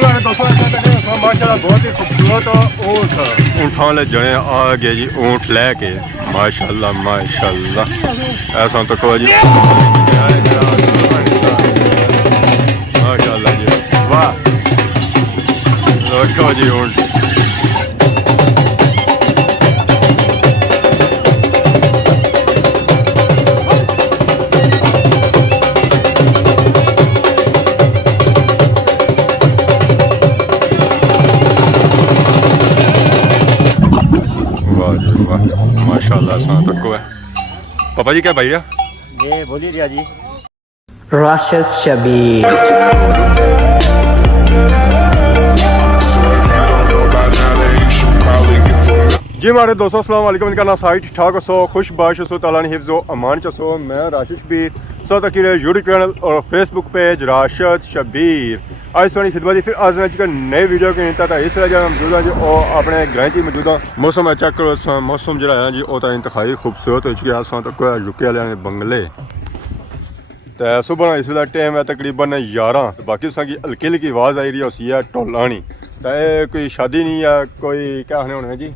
हमारे दोस्तों माशाल्लाह बहुत ही खूबसूरत ऊँट ऊँट वाले जने आ गए जी ऊँट लेके माशाल्लाह माशाल्लाह ऐसा तो को जी माशाल्लाह जी वाह रखो जी ऊँट माशाल्लाह तो को है पापा जी क्या भाई ये बोलिए रिया जी Rashid Shabir जी हमारे दोस्तों अस्सलाम वालेकुम इनका नाम साइट ठाक सो खुश बाश सो ताला ने हिफ्ज़ो अमान चसो मैं राशिद शबीर सो तक यूट्यूब चैनल और फेसबुक पेज राशिद शबीर आज सोनी खिदमत फिर आज का नए वीडियो के निता था इस वजह मौजूद है जी और अपने ग्रह च मौजूद मौसम है चेक करो मौसम जो है जी वो इंतहाई खूबसूरत हो चुका है तक यूके वाले ने बंगले तो सुबह इस वे टाइम है तकरीबन 11 बाकी की हल्की हल्की आवाज़ आई रही है है ढोलानी तो कोई शादी नहीं है कोई क्या होने जी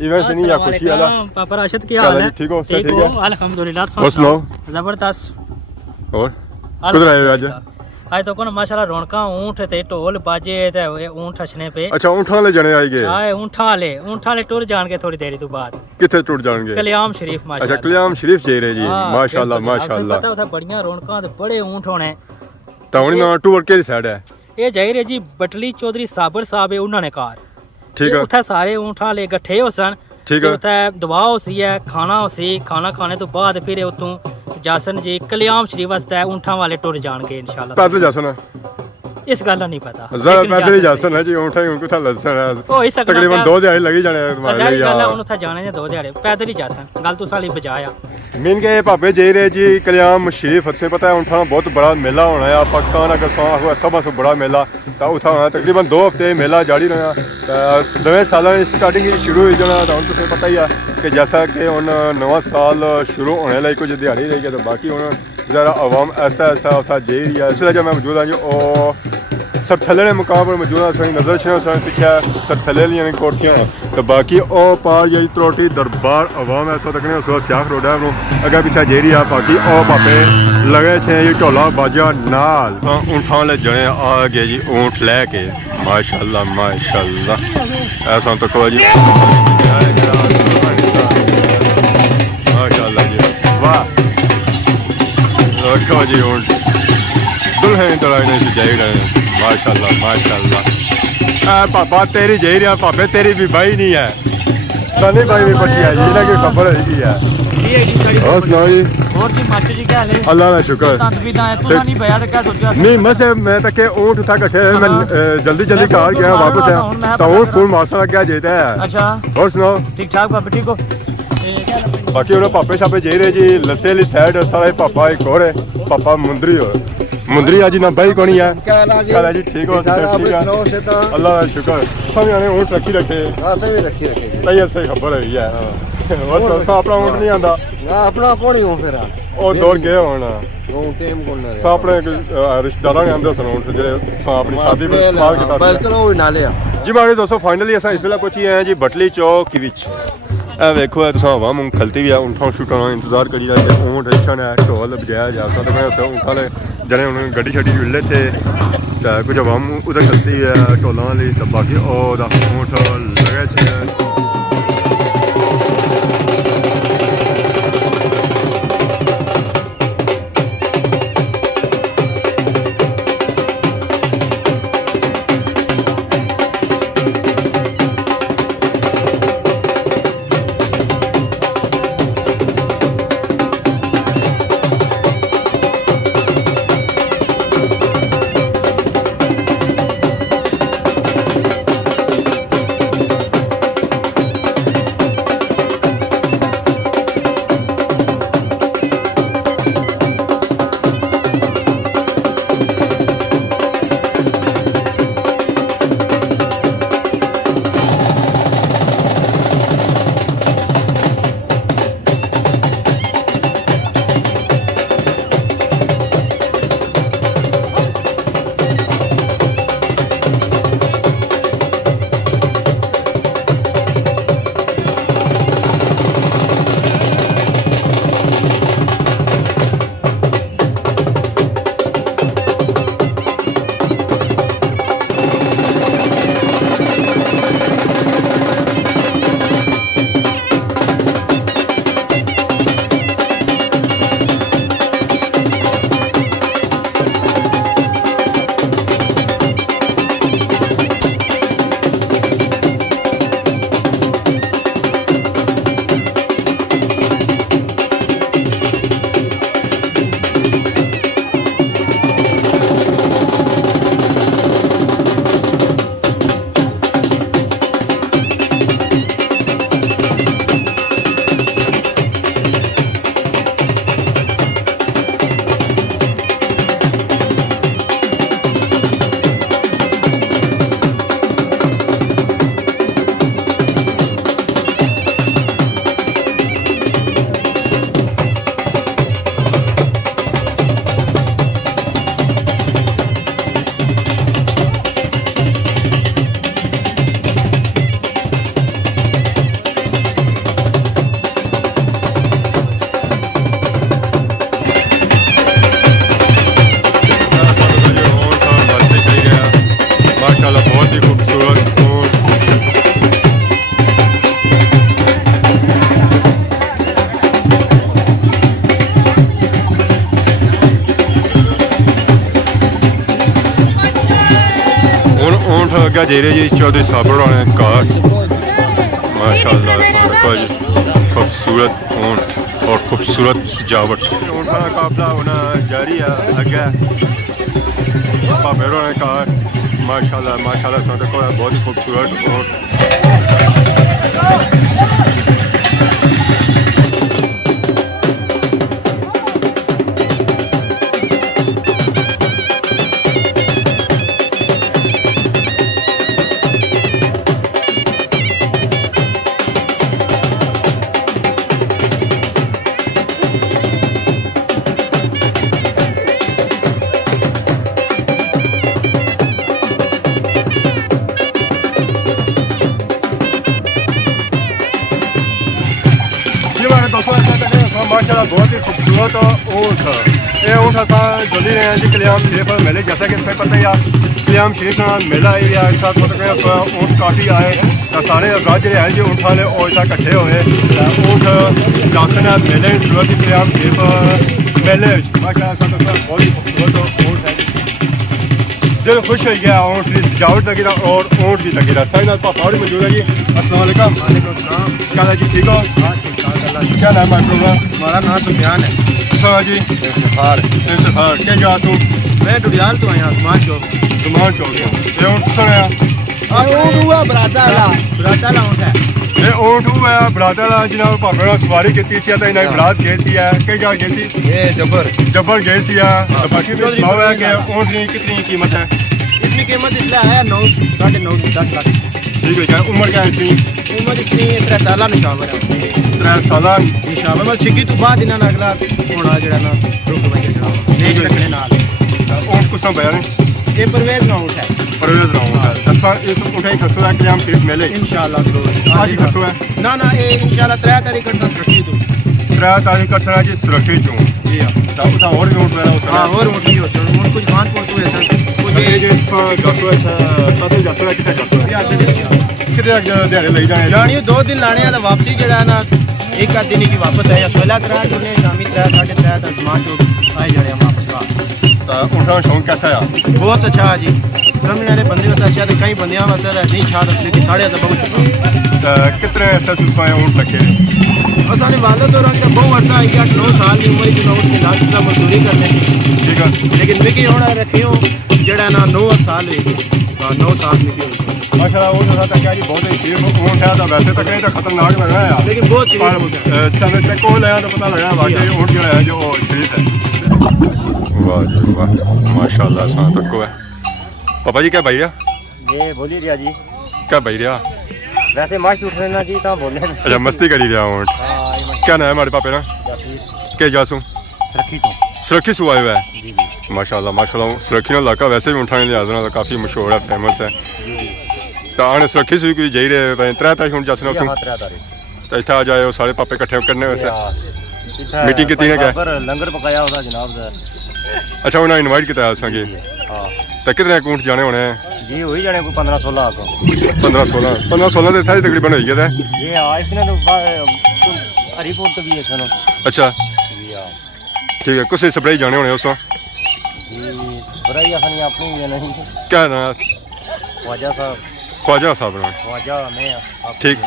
इवेंट नहीं या खुशी वाला पापा राशिद क्या हाल है ठीक हो ठीक है अल्हम्दुलिल्लाह और सुनाओ जबरदस्त और किधर आए हो आज तो कौन माशाल्लाह रौनका ऊंट ते ढोल बाजे ते ऊंट हसने पे अच्छा ऊंट वाले जने आई गए हां ऊंट वाले टुर जान के थोड़ी देरी तो बाद किथे टुर जाएंगे कल्याम शरीफ माशाल्लाह अच्छा कल्याम शरीफ जे रहे जी माशाल्लाह माशाल्लाह पता उधर बढ़िया रौनका ते बड़े ऊंट होने टाउन ना टूर केड़ी साइड है ये जाई रे जी बटली चौधरी साबर साहब है उन्होंने कार ठीक है उठा सारे ऊंट वाले इकट्ठे हो सन ठीक है उठा दुआ होसी है खाना होसी खाना खाने तो बाद फिर उतों जासन जी कल्याम शरीफ वास्ते ऊंठा वाले टुर जाणगे इंशाल्लाह पैदल जासन इस गल का नहीं पता ज़रा पैदल ही जासन है जी ऊंठा ही उनको था लसन है हो ही सकता तकरीबन 2 दिहाड़ी लगी जाने तुम्हारे लिए गल उन उठा जाने 2 दिहाड़े पैदल ही जासन गल तो साली बजाया मीन के पापे जे रहे जी कल्याम शरीफ से पता है ऊंठा बहुत बड़ा मेला होना है पाकिस्तान अगर हुआ सब से बड़ा मेला तो उठा होना तकरीबन 2 हफ्ते मेला जारी रहना नवे साल स्टार्टिंग शुरू हुई जाना तो तुम्हें पता ही है कि जैसा कि हम नवा साल शुरू होने लगी कुछ दिहाड़ी रही है तो बाकी हम ज़रा आवाम ऐसा ऐसा उठा जे रही है इसलिए जब मैं मौजूद हाँ जी सब थले मुकाम पर मौजूद है नजर छे पीछे सब थले लिया कोठियाँ तो बाकी ओ पार यही त्रोटी दरबार आवाम ऐसा तक नहीं उस सियाख रोड है अगर पीछे जेरी है बाकी ओ पापे लगे छे ये ढोला बाजा नाल ऊँठा वाले जने आ गए जी ऊँट लेके माशाल्लाह माशाल्लाह ऐसा तो को जी माशाल्लाह जी वाह रखो जी ऊँट दुल्हन तराने से जाई रहे माशाल्लाह माशाल्लाह पापा तेरी जही रहा पापे तेरी भी भाई नहीं है सनी भाई भी पटी है ये की खबर है और सुनाओ जी और जी मास्टर जी क्या हाल है अल्लाह का शुक्र नहीं भैया तो क्या सोचा नहीं मैं तक ऊँट उठा कट्ठे मैं जल्दी जल्दी कार गया वापस आया तो ऊँट फूल मारसा लग गया जेता है अच्छा और सुनाओ ठीक ठाक पापा ठीक हो बाकी उन्हें पापे शापे जे रहे जी लस्से वाली साइड सारे पापा एक और है पापा मुंदरी हो मुंदरी आज ना भाई कौन है क्या जी ठीक हो ठीक है अल्लाह का शुक्र सब यानी ऊँट रखी रखे सही सही खबर है बस अपना ऊँट नहीं आंदा अपना कौन ही फिर ਉਹ ਦੌੜ ਗਏ ਹੁਣ ਆਪਣੇ ਰਿਸ਼ਤੇਦਾਰਾਂ ਨੇ ਆਂਦੇ ਸਨ ऊँट ਜਿਹੜੇ ਆਪਣੀ ਸ਼ਾਦੀ ਵਿੱਚ ਇਸਤੇਮਾਲ ਕੀਤਾ ਸੀ ਬਿਲਕੁਲ ਉਹ ਨਾਲੇ ਆ ਜੀ ਮਾਰੇ ਦੋਸਤੋ ਫਾਈਨਲੀ ਅਸਾਂ ਇਸ ਵੇਲੇ ਪਹੁੰਚੇ ਹਾਂ ਜੀ ਬਟਲੀ ਚੌਕ ਵਿੱਚ ਇਹ ਵੇਖੋ ਤੁਸੀਂ ਹਵਾ ਮੂੰਹ ਖਲਤੀ ਵੀ ਆ ऊँठा शूटा इंतजार करी जाए ऊँट रिक्शा ने ढोल बजाया जा सकता है ऊँट वाले जने उन्होंने गड्डी शड्डी जुड़े थे कुछ आवाम उधर खलती है ढोलों वाली तो बाकी ऊँट लगे थे अगे दे रहे जी चौधरी साबर होने कार माशाल्लाह जी खूबसूरत ऊँट और खूबसूरत सजावट। ऊँट का काफिला होना जारी है अगे भावेरों ने कार माशाल्लाह माशाल्लाह देखो बहुत ही खूबसूरत ऊँट। माशाल्लाह बहुत ही खूबसूरत ऊँट ये ऊँट असा जल्दी रहे हैं जी कल्याण शरीफ मेले जैसा कि इसे पता ही है कल्याण शरीफ का मेला एरिया एक साथ होता ऊँट काफ़ी आए तो सारे आजाद जो है जी ऊँट वाले वो इतना कट्ठे हुए ऊँट जासन है मेले की शुरुआत की कल्याण शरीफ मेले माशाल्लाह बहुत ही खूबसूरत ऊँट है दिल खुश हो गया ऊँट की सजावट लगी और ऊँट की लगी रहा साइड पापा और मौजूद है जी अस्सलाम वालेकुम। क्या है जी ठीक हो? हाँ ठीक ठाक अल्लाह। क्या नाम है आपका? हमारा नाम सुफियान है। अच्छा जी इफ्तिखार क्या जा तू? मैं डुडियाल तो आया सुमान चौक ये ऊँट किसने आया? ऊँट हुआ बराता ऊँट है ये ऊँट हुआ बराता जिन्होंने भावे ने सवारी की सी तो इन्हें बरात गए सी है कई जगह गए सी ये जबर गए सी है बाकी भाव है कि ऊँट की कितनी कीमत है? इसकी कीमत इसलिए आया 9.5 10 लाख। ठीक है क्या उम्र क्या है इसकी? उम्र इसकी 3 साल निशावर है 3 साल निशावर मतलब छिगी तो बाद इन्होंने अगला होना जो ना रुक बजे देख रखने नाल ऊँट कुछ बयान ये परवेज ना ऊँट है अच्छा इस ऊँट ही खसो है कल्याण शरीफ मेले इंशाल्लाह आज ही खसो है ना ये इंशाल्लाह 3 तारीख को सुरक्षित हो 3 तारीख का सर जी सुरक्षित हूँ जी हां उठा और भी ऊँट वाला हो हां और ऊँट भी हो ऊँट कुछ बात पहुंचो है सर कुछ ये जो गसो है ताते गसो है किसे गसो है कितने दिहाड़े ले जाने जानी 2 दिन लाने वाला वापसी जड़ा ना एक आध दिन की वापस है या 16 करा जो शामी 3 3:30 तक जमान जो आए जाने हम वापस का ऊँटों शौक कैसा है? बहुत अच्छा है जी समझने वाले बंदे वास्ते अच्छा है कई बंदियां वास्ते नहीं छात असली की 8.5 पहुंच चुका कितने ऐसे सुसवाए ऊँट रखे असाने वाले तो रंग बहुत वर्षा आई 8-9 साल की उम्र जो ऊँट मिला जितना मजदूरी करने ठीक है लेकिन मिकी होना रखे हो जड़ा ना 9 साल हुई 9 साल मिकी माशाल्लाह ऊँट था क्या जी बहुत ही ठीक ऊँट है तो वैसे तक नहीं तो खतरनाक लग रहा है लेकिन बहुत चलो चेक हो लिया तो पता लगा वाकई ऊँट जो है जो शरीफ है। वाह जी वाह माशाल्लाह सा तक है पापा जी क्या भाई रहा ये बोली रिया जी क्या भाई रहा वैसे माश उठ रहे ना जी ता बोले अच्छा मस्ती करी रहा ऊँट क्या नाम है हमारे पापे ना क्या जासू सुरखी सुआए हुआ है माशाल्लाह माशाल्लाह सुरखी इलाका वैसे भी ऊँठा लिहाज ना काफ़ी मशहूर है फेमस है तो आने सुरखी सुई कोई जाई रहे 3 तारीख हूँ जासना तू तो इतना आ जाए सारे पापे इकट्ठे करने वैसे मीटिंग की क्या लंगर पकाया होता जनाब अच्छा उन्हें इनवाइट किया असेंगे तो कितने ऊँट जाने होने जी वही जाने को 15-16 15-16 सारी तकरीबन हो गया ये इसने तो हरीपुर तो भी है सुनो अच्छा ठीक है कुछ स्प्रे जाने होने उस बराई अपनी है नहीं क्या ना ख्वाजा साहब ठीक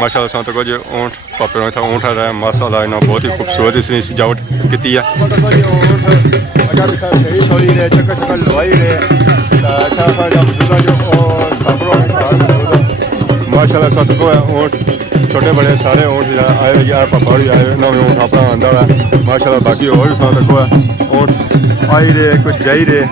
माशाल्लाह सा तक जो ऊँट पापे ने ऊँट आ रहा है माशाल्लाह इन्हें बहुत ही खूबसूरत इसने सजावट की है चक्कर लवाई माशाल्लाह सा तक ऊँट छोटे बड़े सारे ऊँट आए यार पापा भी आए नवे ऊँट अपना आंदा है माशाल्लाह बाकी और भी सा तक ऊँट आई रहे कुछ जाई रहे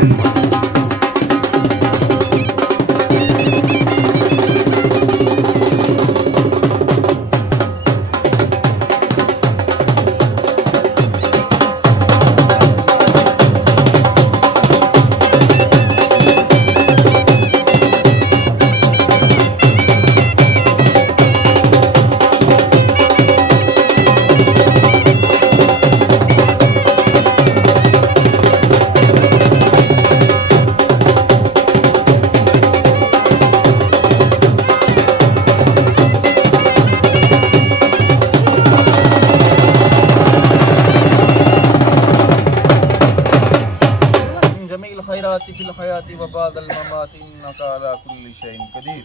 والممات إنك على كل شيء قدير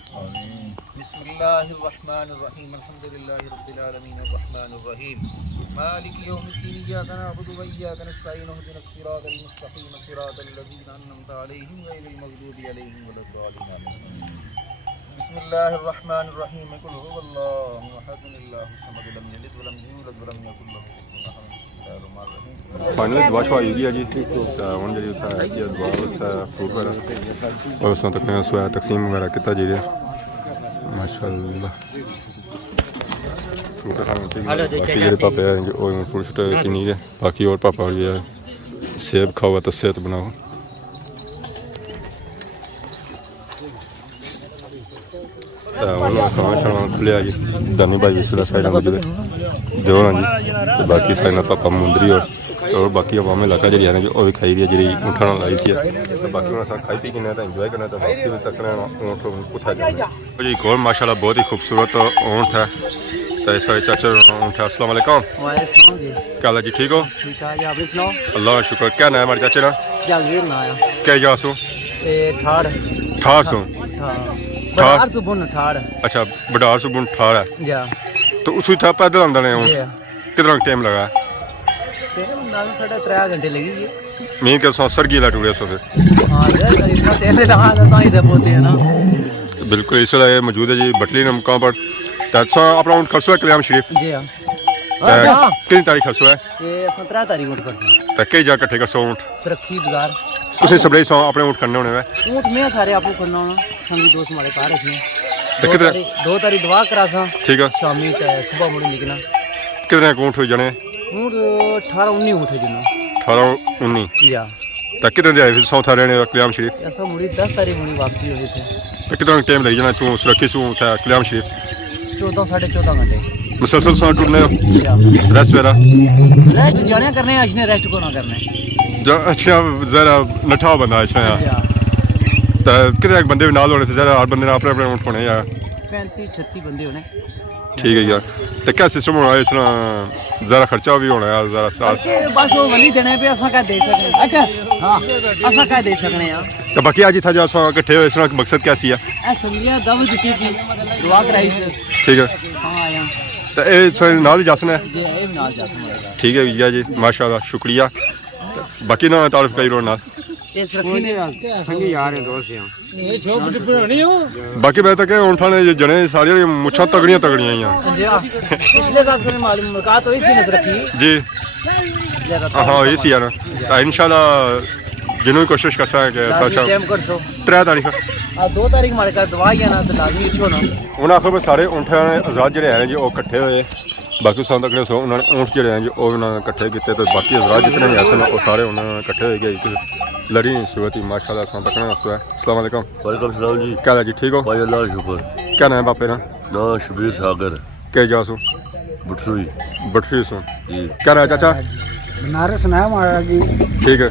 بسم الله الرحمن الرحيم الحمد لله رب العالمين الرحمن الرحيم مالك يوم الدين إياك نعبد وإياك نستعين اهدنا الصراط المستقيم صراط الذين أنعمت عليهم غير المغضوب عليهم ولا الضالين بسم الله الرحمن الرحيم قل هو الله أحد الله الصمد لم يلد ولم يولد ولم يكن له كفوا أحد بسم الله الرحمن الرحيم ਫਾਈਨਲ ਦੁਆ ਸ਼ਵਾ ਹੋਈ ਹੈ ਜੀ ਤਾਂ ਹੁਣ ਜਿਹੜੀ ਉੱਥੇ ਹੈਗੀ ਆ ਦੁਆ ਉੱਥੇ ਫਰੂਟ ਵਗੈਰਾ ਔਰ ਉਸ ਤੋਂ ਤੱਕ ਸੋਇਆ ਤਕਸੀਮ ਵਗੈਰਾ ਕੀਤਾ ਜੀ ਰਿਹਾ ਮਾਸ਼ਾਅੱਲਾ ਫਰੂਟ ਖਾਣ ਤੇ ਬਾਕੀ ਜਿਹੜੇ ਪਾਪੇ ਆ ਉਹ ਫਰੂਟ ਛੋਟੇ ਕਿੰਨੀ ਹੈ ਬਾਕੀ ਹੋਰ ਪਾਪਾ ਵੀ ਹੈ ਸੇਬ ਖਾਓ ਤਾਂ ਸਿਹਤ ਬਣਾਓ ਤਾਂ ਉਹਨਾਂ ਖਾਣਾ ਛਾਣਾ ਖੁੱਲਿਆ ਜੀ ਦਾਨੀ ਭਾਈ ਇਸ ਦਾ ਸਾਈਡਾਂ ਵਿੱਚ ਦਿਓ ਨਾ ਜੀ ਤੇ ਬਾਕੀ ਸਾਈਡਾਂ ਪਾਪਾ ਮੁੰਦਰੀ और बाकी अवाम इलाका जी है वो भी खाई दी है जी ऊँट लाई सी तो बाकी उन्होंने खाई पी किना तो इंजॉय करना तो बाकी भी तकना ऊँट कुत्था जाना जी एक और माशाल्लाह बहुत ही खूबसूरत ऊँट है तो इस वाले चाचा ऊँट है अस्सलाम वालेकुम क्या हाल है जी ठीक हो अल्लाह का शुक्र क्या नाम है हमारे चाचे ना क्या जासू ठार सौ अच्छा बडार सुबुन ठार है तो उस पैदल आंदा ने ऊँट कितना टाइम लगा मीन के सरगी ला टूरे सो बिल्कुल इसलिए मौजूद है जी बटली ने मुकाम पर अपना ऊँट खर्चो है कल्याण शरीफ कितनी तारीख खर्चो है 17 तारीख ऊँट खर्चो कई जा इकट्ठे करसो ऊँट सुरखी बाजार तुसी सबले सो अपने ऊँट खड़ने होने ऊँट में सारे आपको करना होना संगी दोस्त हमारे कार रखने कितने 2 तारीख दवा करा सा ठीक है शामी सुबह मुड़े निकलना कितने ऊँट हो जाने ऊँट 18-19 ऊँट है जिन्हों 18-19 या तो कितने दिन आए फिर सौथा रहने कल्याण शरीफ ऐसा मुड़ी 10 तारीख मुड़ी वापसी हो गई थे तो कितना टाइम लग जाना तू सुरखी सू था कल्याण शरीफ 14-14.5 घंटे मुसलसल सा टूटने रेस्ट वगैरह रेस्ट जाने करने अच्छे रेस्ट को ना करने जो अच्छा जरा नठा बंदा अच्छा है तो कितने बंदे भी नाल होने थे जरा हर बंदे ने अपने अपने ऊँट होने यार 35-36 बंदे होने ठीक है यार तो क्या सिस्टम होना है इसना जरा खर्चा भी होना है जरा साल बस वो वली देने पे असा क्या दे सकने अच्छा हां असा क्या दे सकने यार तो बाकी आज था जो असा इकट्ठे हुए इसका मकसद क्या सी है ए समझिया दम दिखी थी दुआ कराई से ठीक है हां आया तो ए नाल ही जासना है जी ए नाल जासना ठीक है भैया जी माशाल्लाह शुक्रिया बाकी ना तारीफ कई रो ना ये रखी ने संगी यार है दोस्त हैं ये शॉप पे पुरानी हो बाकी मैं तो कह उठाने जने सारी मुच्छां तगड़ियां तगड़ियां ही जी पिछले साल से मालूम मुलाकात हुई सी नजर रखी जी हां ये सी यार इंशाल्लाह जिन्हों कोशिश कर सके अच्छा टाइम कर सो 3 तारीख 2 तारीख हमारे घर दवाई है ना तो लाजमी छो ना उन्हें आखिर सारे ऊँट आजाद जड़े हैं जी वो इकट्ठे हुए बाकी साल तक सो उन्होंने ऊँट जड़े हैं जी वो उन्होंने इकट्ठे किए तो बाकी आजाद जितने भी ऐसे वो सारे उन्होंने इकट्ठे हो गए लड़ी सूरत ही माशाल्लाह साल तक अस्सलाम वालेकुम वालेकुम सलाम जी क्या है जी ठीक हो भाई अल्लाह का शुक्र क्या नाम है बापे ना ना शबीर सागर क्या जासू बटसुई बटरी सो जी क्या रहा चाचा बनारस में महाराज जी ठीक है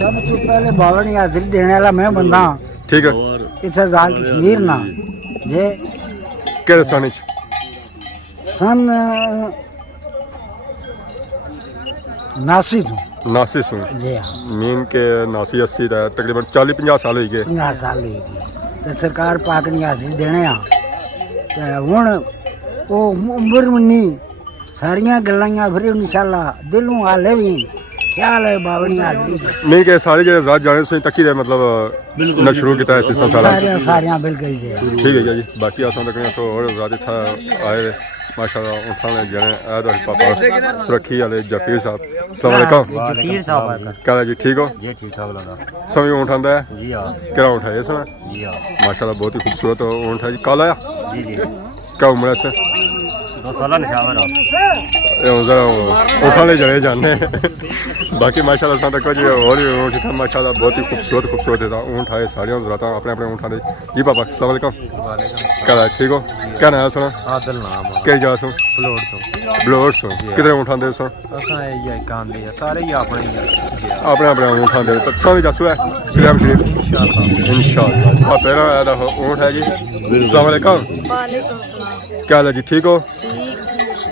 सब तो पहले बावनी हाजिरी देने वाला मैं बंदा ठीक है और इस जाल कश्मीर ना ये केड़े सन सन नासी तो नासी सो जी हाँ मीन के 89-80 का तकरीबन 40-50 साल हो गए 50 साल ही तो सरकार पाक नहीं हाजिरी देने आ हुण वो उम्र मनी सारिया गल्लां फिर इंशाल्लाह दिलों हाले भी ख्याल है बावनी हाजिरी मीन के सारे जो आजाद जाने से तक ही मतलब ना शुरू किया है सिलसिला सारा सारिया बिल्कुल जी ठीक है जी बाकी आसान तक तो और आजाद था आए माशाल्लाह उठाने जने आद पापा सुरखी वाले जफीर साहब अस्सलाम वालेकुम जफीर साहब क्या है जी ठीक हो जी ठीक ठाक लगा समय उठांदा है जी हां क्या उठाया इसमें जी हां माशाल्लाह बहुत ही खूबसूरत ऊँट है जी कल आया जी जी क्या उम्र है इससे 2 साल निशावर जरा उठाने जने जाने बाकी माशाल्लाह सा तक जी और भी ऊँट था माशाल्लाह बहुत ही खूबसूरत था ऊँट आए सारे जरा अपने अपने ऊँट आए जी पापा अस्सलाम वालेकुम क्या है ठीक हो क्या नाम है सुना आदल नाम क्या जा सो ब्लोड सो कितने ऊँट आते सो असा ये काम दे सारे ही अपने अपने अपने ऊँट आते तो सब जासू है कल्याण शरीफ इंशाल्लाह पहला ऊँट है जी अस्सलाम वालेकुम वालेकुम सलाम क्या हाल है जी ठीक हो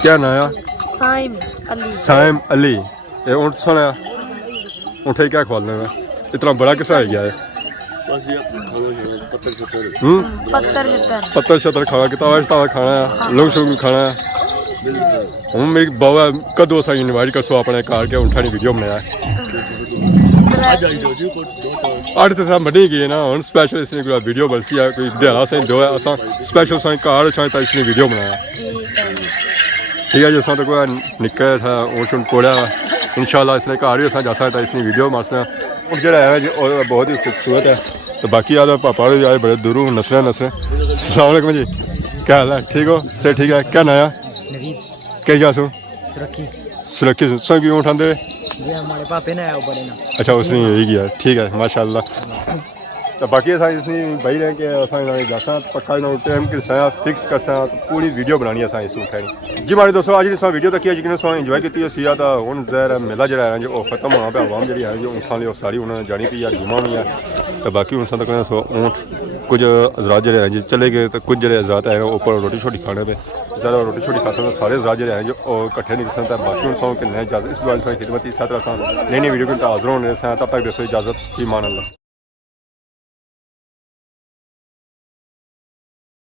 क्या नाम है साइम अली साइम अली ये ऊँट सुना ऊँट क्या खोलने में इतना बड़ा किस्सा है गया है बस ये खाना जो है पत्थर शत्तर पत्थर शत्तर पत्थर शत्तर खाना किताब शिताब खाना है लोग शोग भी खाना है हूँ मेरी बाबा कदों असा इनवाइट करसो अपने घर के ऊँठा वीडियो बनाया अठ तो बनी गई ना हम स्पेशल इसने कोई वीडियो बनसी है कोई दिहाड़ा असें दो है असा स्पेशल असें घर असें इसने वीडियो बनाया ठीक है जी असा तो कोई निक्का था ऊँट ऊँट कोड़ा इंशाल्लाह इसने घर ही असा जासा इसने वीडियो मारसना ऊँट जो है जी बहुत ही खूबसूरत है तो बाकी आधा पापा आए बड़े दूरों नसरे सलामकुम जी क्या हाल है ठीक हो सर ठीक है क्या नाया क्या जासू सुरखी संग ऊँट आंदे ये हमारे पापे ने आया बड़े ना अच्छा उसने यही किया ठीक है माशाल्लाह तो बाकी असा इसने भाई रहे कि असा जासा पक्का टाइम करसा फिक्स करसा तो पूरी वीडियो बनानी असा इस उठाई जी मारे दोस्तों आज जी वीडियो तक यकीन सो इंजॉय की सी तो हूँ जहर मेला जो है जो खत्म होना पे आवाम जी है जो ऊँठा ली सारी उन्होंने जानी पी है जुमा भी है तो बाकी हूँ तक सो ऊँट कुछ हजरात जो हैं जी चले गए तो कुछ जो हजरात हैं ऊपर रोटी छोटी खाने पे ज़्यादा रोटी छोटी खा सकते सारे हजरात जो हैं जो इकट्ठे नहीं कर सकते बाकी हूँ सौ कि नए इजाज़त इस बार खिदमत इस तरह नई नई वीडियो के हाजिर होने तब तक दोस्तों इजाज़त ईमान अल्लाह।